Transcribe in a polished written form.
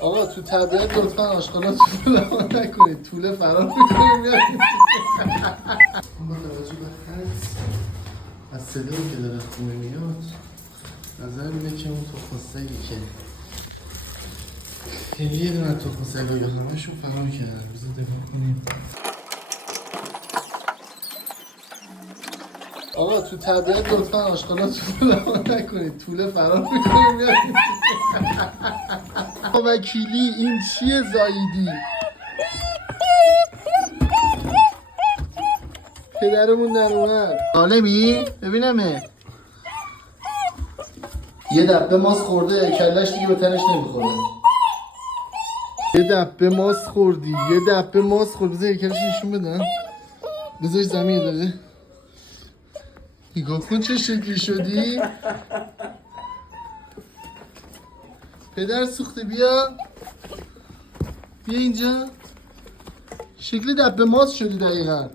آقا تو طبیعت لطفا آشغالاتون رو نکنید، توله فرار میکنیم میاد. با توجه به حدس از صدایی که داره خونه میاد نظر اینه که اون تخم سگی که یه دونه تخم سگا یا همشون فرار کردن. بذار دفاع کنیم. آقا تو طبیعت لطفا آشغالاتون رو نکنید، توله فرار میکنیم میاد. وکیلی این چیه زاییدی؟ پدرمون در اومد. سالمی؟ ببینمه. یه دبه ماس خورده، کلش دیگه به تنش نمیخوره. یه دبه ماس خوردی، یه دبه ماس خورد. بذار یکلش نشون بدم. بذار زمین داره. نگاه کن چه شکلی شدی. پدر سوخته بیا. بیا اینجا. شکل دبه ماس شدی دقیقا.